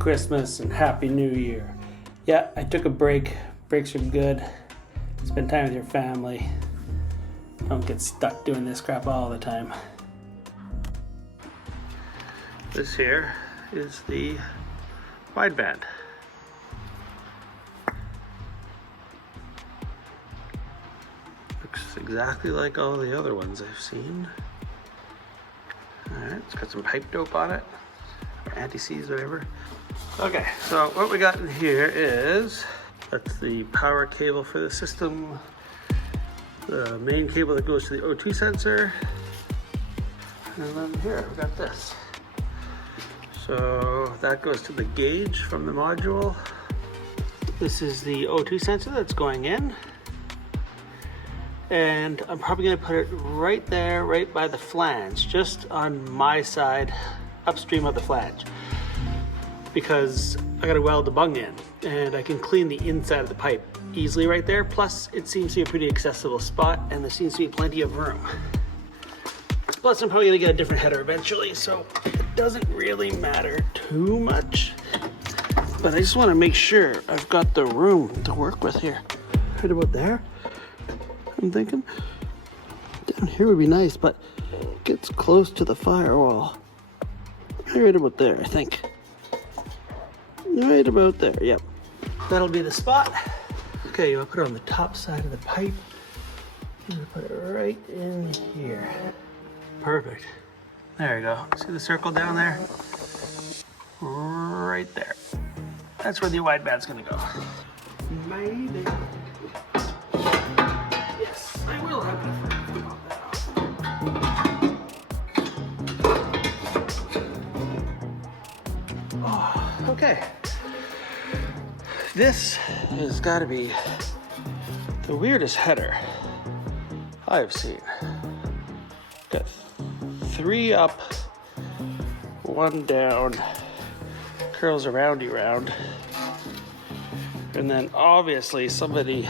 Christmas and Happy New Year. Yeah, I took a break. Breaks are good. Spend time with your family. Don't get stuck doing this crap all the time. This here is the Wideband. Looks exactly like all the other ones I've seen. Alright, it's got some pipe dope on it, or anti-seize, whatever. Okay, so what we got in here is, that's the power cable for the system, the main cable that goes to the O2 sensor, and then here we got this. So that goes to the gauge from the module. This is the O2 sensor that's going in. And I'm probably gonna put it right there, right by the flange, just on my side, upstream of the flange. Because I gotta weld the bung in, and I can clean the inside of the pipe easily right there. Plus, it seems to be a pretty accessible spot, and there seems to be plenty of room. Plus, I'm probably gonna get a different header eventually, so it doesn't really matter too much. But I just wanna make sure I've got the room to work with here. Right about there? I'm thinking down here would be nice, but it gets close to the firewall. Right about there, I think. Right about there, yep. That'll be the spot. Okay, I'll put it on the top side of the pipe. And put it right in here. Perfect. There you go. See the circle down there? Right there. That's where the wideband's gonna go. Maybe. Yes, I will have enough room to pop that off. Oh, okay. This has got to be the weirdest header I've seen. Got 3 up, 1 down, curls a roundy round, and then obviously somebody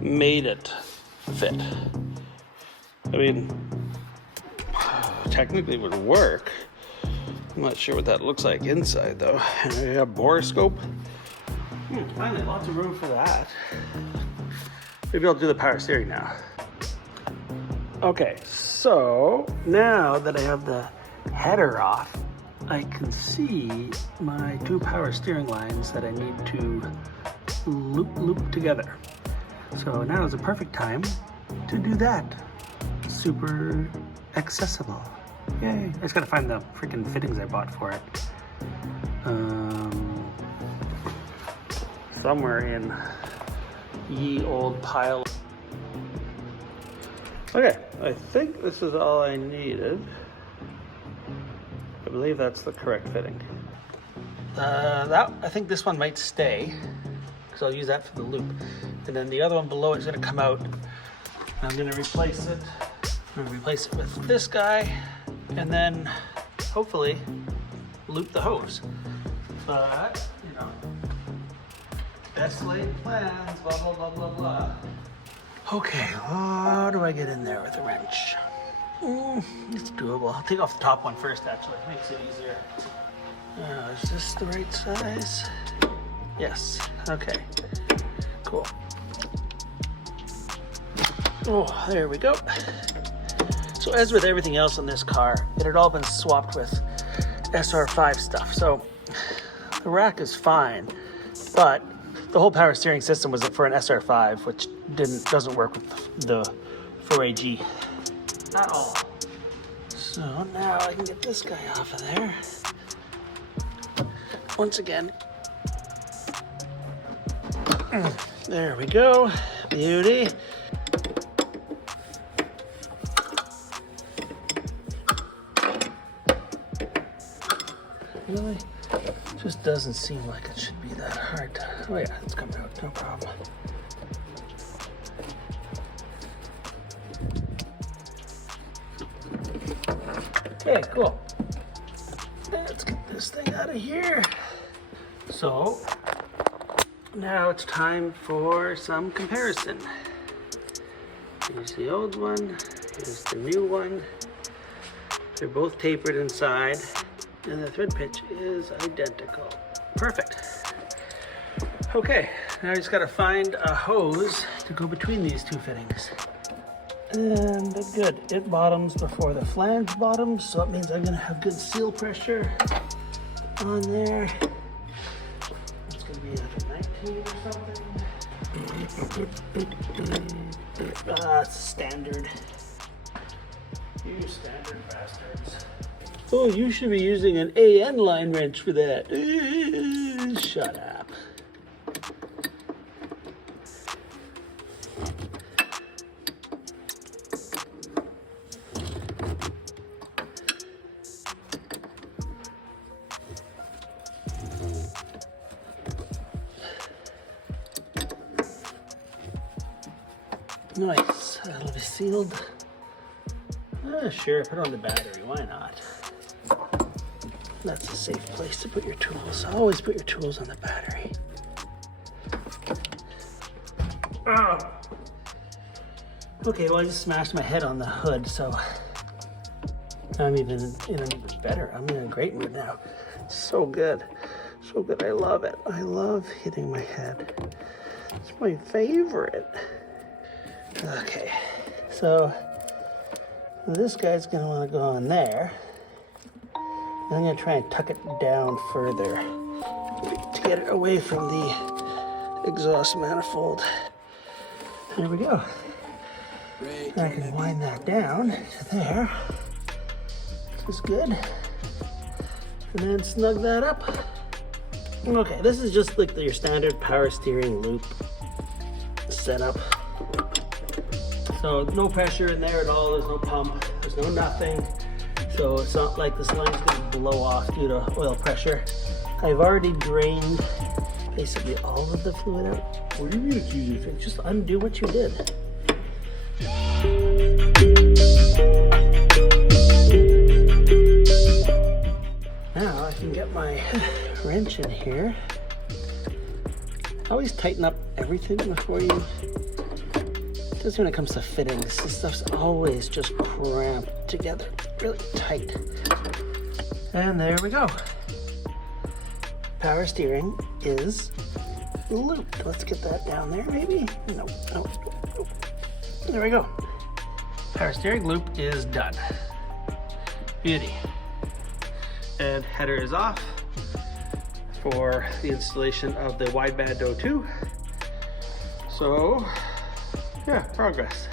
made it fit. I mean, technically it would work. I'm not sure what that looks like inside though. And I got a borescope. Finally, lots of room for that. Maybe I'll do the power steering now. Okay, so now that I have the header off, I can see my 2 power steering lines that I need to loop together. So now is the perfect time to do that. Super accessible. Yay. I just gotta find the freaking fittings I bought for it. Somewhere in ye old pile. Okay, I think this is all I needed. I believe that's the correct fitting. I think this one might stay, because I'll use that for the loop. And then the other one below is gonna come out. I'm gonna replace it. I'm gonna replace it with this guy, and then hopefully loop the hose. But, you know, best laid plans, blah, blah, blah, blah, blah. Okay, how do I get in there with a wrench? It's doable. I'll take off the top one first, actually. It makes it easier. Is this the right size? Yes, okay, cool. Oh, there we go. So as with everything else in this car, it had all been swapped with SR5 stuff. So the rack is fine, but the whole power steering system was for an SR5, which doesn't work with the 4AG at all. So now I can get this guy off of there. Once again. There we go. Beauty. Really? Just doesn't seem like it should be that hard to... Oh yeah, it's coming out, no problem. Okay, cool. Let's get this thing out of here. So, now it's time for some comparison. Here's the old one, here's the new one. They're both tapered inside. and the thread pitch is identical. Perfect. Okay, now I just gotta find a hose to go between these two fittings. And good, it bottoms before the flange bottoms, so it means I'm gonna have good seal pressure on there. It's gonna be like a 19 or something. It's standard. You standard bastards. Oh, you should be using an AN line wrench for that. Shut up. Nice, that'll be sealed. Sure, put it on the battery, why not? That's a safe place to put your tools. Always put your tools on the battery. Okay, well I just smashed my head on the hood, so I'm even in an even better. I'm in a great mood now. So good. So good, I love it. I love hitting my head. It's my favorite. Okay, so this guy's gonna wanna go on there. And I'm gonna try and tuck it down further to get it away from the exhaust manifold. There we go. And I can wind that down to there. This is good. And then snug that up. Okay, this is just like your standard power steering loop setup. So no pressure in there at all, there's no pump, there's no nothing. So it's not like this line's gonna blow off due to oil pressure. I've already drained basically all of the fluid out. What do you mean it's easy? Just undo what you did. Now I can get my wrench in here. Always tighten up everything before you, just when it comes to fittings, this stuff's always just cramped together, really tight. And there we go. Power steering is looped. Let's get that down there, maybe? No. There we go. Power steering loop is done. Beauty. And header is off for the installation of the Wideband 02. So, yeah, progress.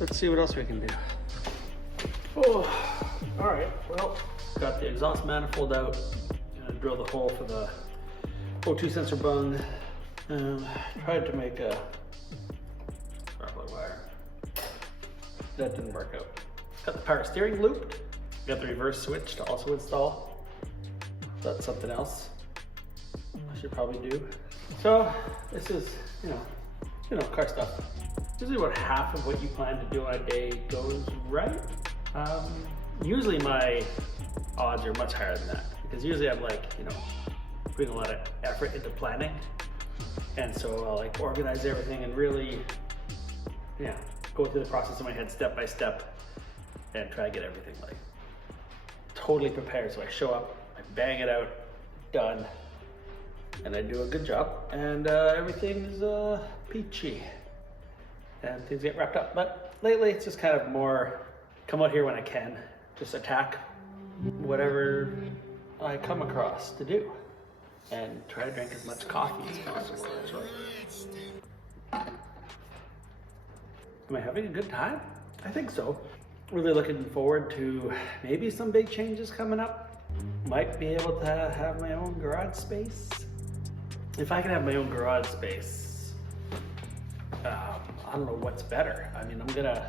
Let's see what else we can do. Oh, all right, well, got the exhaust manifold out. Gonna drill the hole for the O2 sensor bung. Tried to make a sparklet wire. That didn't work out. Got the power steering looped. Got the reverse switch to also install. That's something else I should probably do. So this is, you know, car stuff. Usually about half of what you plan to do on a day goes right. Usually my odds are much higher than that, because usually I'm like, putting a lot of effort into planning. And so I'll like organize everything and really, go through the process in my head step by step and try to get everything like totally prepared. So I show up, I bang it out, done, and I do a good job, and everything's peachy, and things get wrapped up. But lately it's just kind of more come out here when I can, just attack whatever I come across to do, and try to drink as much coffee as possible. Am I having a good time? I think so. Really looking forward to maybe some big changes coming up. Might be able to have my own garage space. If I can have my own garage space, I don't know what's better. I mean, I'm gonna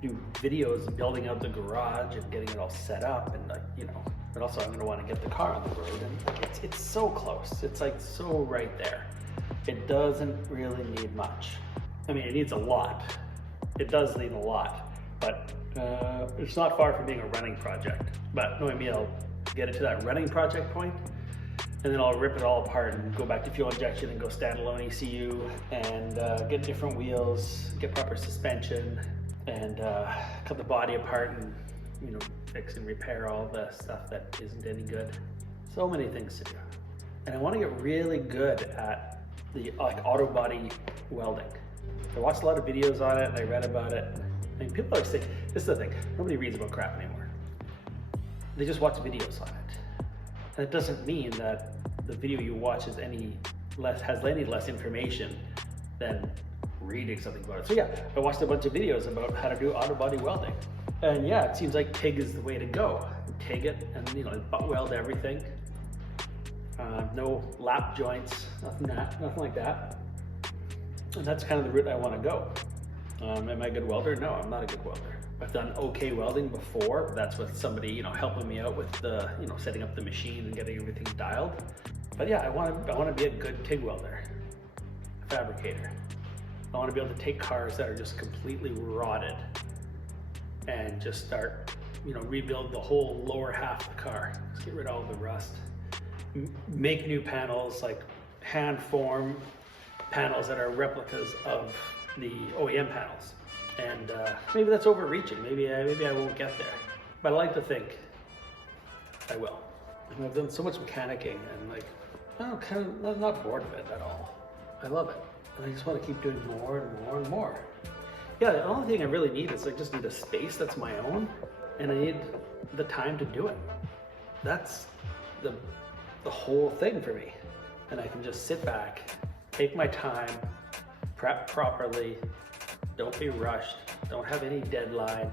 do videos of building out the garage and getting it all set up, and but also I'm gonna want to get the car on the road, and it's so close. It's like so right there. It doesn't really need much. I mean, it needs a lot. It does need a lot, but it's not far from being a running project. But knowing me, I'll get it to that running project point, and then I'll rip it all apart and go back to fuel injection and go standalone ECU and get different wheels, get proper suspension, and cut the body apart and fix and repair all the stuff that isn't any good. So many things to do. And I want to get really good at the auto body welding. I watched a lot of videos on it and I read about it. I mean, people are saying, this is the thing, nobody reads about crap anymore. They just watch videos on it. And it doesn't mean that the video you watch has any less information than reading something about it. So yeah, I watched a bunch of videos about how to do auto body welding. And yeah, it seems like TIG is the way to go. TIG it and, you know, butt weld everything. No lap joints, nothing like that. And that's kind of the route I want to go. Am I a good welder? No, I'm not a good welder. I've done okay welding before. That's with somebody, you know, helping me out with the, you know, setting up the machine and getting everything dialed. But yeah, I want to be a good TIG welder, fabricator. I want to be able to take cars that are just completely rotted and just start, you know, rebuild the whole lower half of the car. Just get rid of all the rust. Make new panels, like hand form panels that are replicas of the OEM panels. And maybe that's overreaching. Maybe I won't get there. But I like to think I will. And I've done so much mechanicking and like, I'm not bored of it at all. I love it. And I just want to keep doing more and more and more. Yeah, the only thing I really need is I just need a space that's my own and I need the time to do it. That's the whole thing for me. And I can just sit back, take my time, prep properly, don't be rushed, don't have any deadline,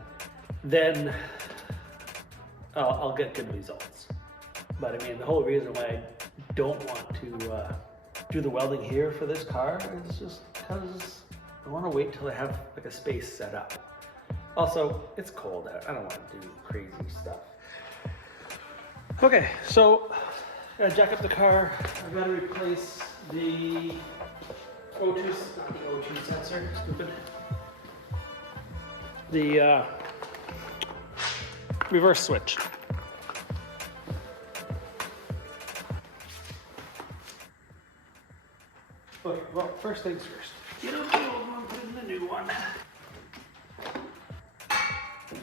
then I'll get good results. But I mean, the whole reason why I don't want to do the welding here for this car is just because I want to wait till I have like a space set up. Also, it's cold out. I don't want to do crazy stuff. Okay, so I gotta jack up the car. I've got to replace the O2, not the O2 sensor, stupid. The reverse switch. Okay, well, first things first. Get out the old one, put in the new one.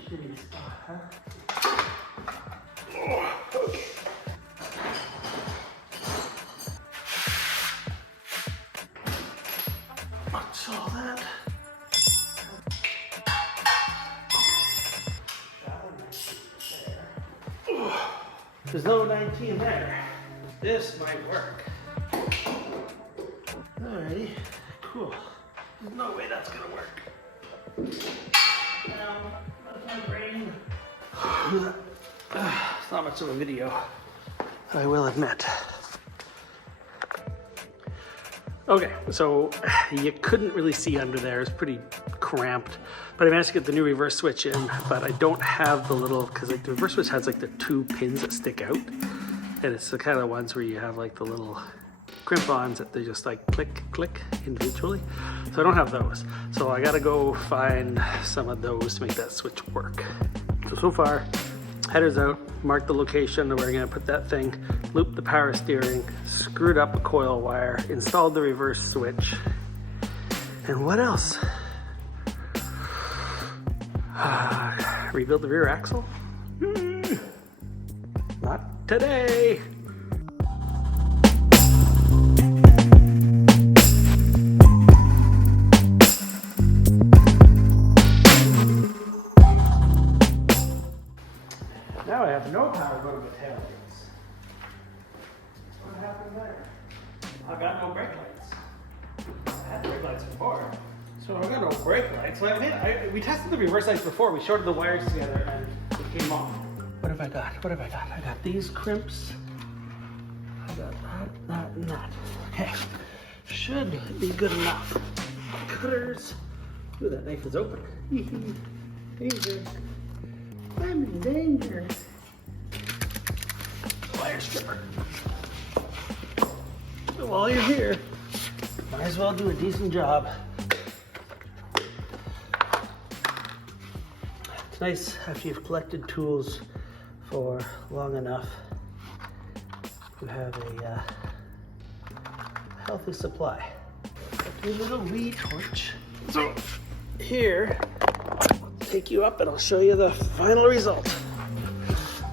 Shitty stuff, huh? Oh, okay. What's all that? There's no 19 there. This might work. Alrighty, cool. There's no way that's gonna work. Now, that's my brain. It's not much of a video, I will admit. Okay, so you couldn't really see under there. It's pretty cramped, but I managed to get the new reverse switch in, but I don't have the little, because like the reverse switch has like the 2 pins that stick out, and it's the kind of ones where you have like the little crimp-ons that they just like click, click individually. So I don't have those. So I gotta go find some of those to make that switch work. So far, header's out, marked the location where we're gonna put that thing, looped the power steering, screwed up a coil wire, installed the reverse switch. And what else? Rebuild the rear axle? Not today. Now I have no power to go to the tailgates. What happened there? I've got no brake lights. I had brake lights before. So I've got no brake lights. Well, we tested the reverse lights before. We shorted the wires together and it came off. What have I got? What have I got? I got these crimps. I got that, and that. Okay. Should be good enough. Cutters. Ooh, that knife is open. Danger. I'm in danger. Wire stripper. While you're here, might as well do a decent job. It's nice after you've collected tools for long enough to have a healthy supply. A little wee torch. So here, I'll take you up and I'll show you the final result.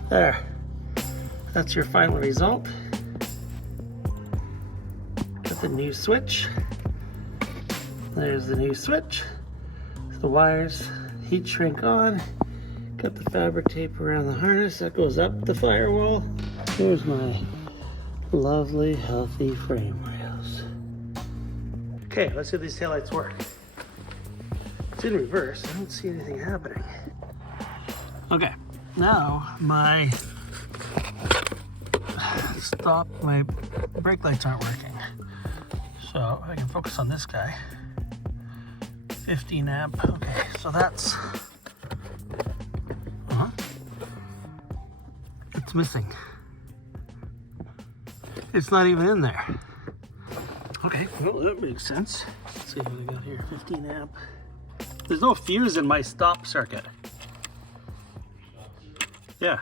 There. That's your final result. Got the new switch. There's the new switch. The wires heat shrink on. Got the fabric tape around the harness that goes up the firewall. Here's my lovely, healthy frame rails. Okay, let's see if these taillights work. It's in reverse. I don't see anything happening. Okay, now my brake lights aren't working. So I can focus on this guy. 15 amp. Okay, so that's it's missing. It's not even in there. Okay, well that makes sense. Let's see what I got here. 15 amp. There's no fuse in my stop circuit. Yeah.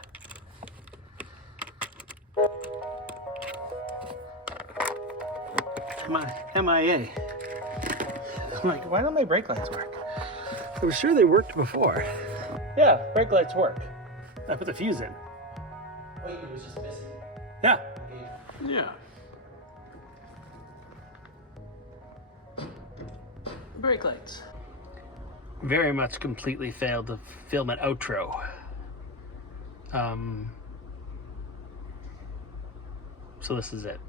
MIA. I'm like, why don't my brake lights work? I was sure they worked before. Yeah, brake lights work. I put the fuse in. Oh, it was just missing. Yeah. Yeah. Brake lights. Very much completely failed to film an outro. So this is it.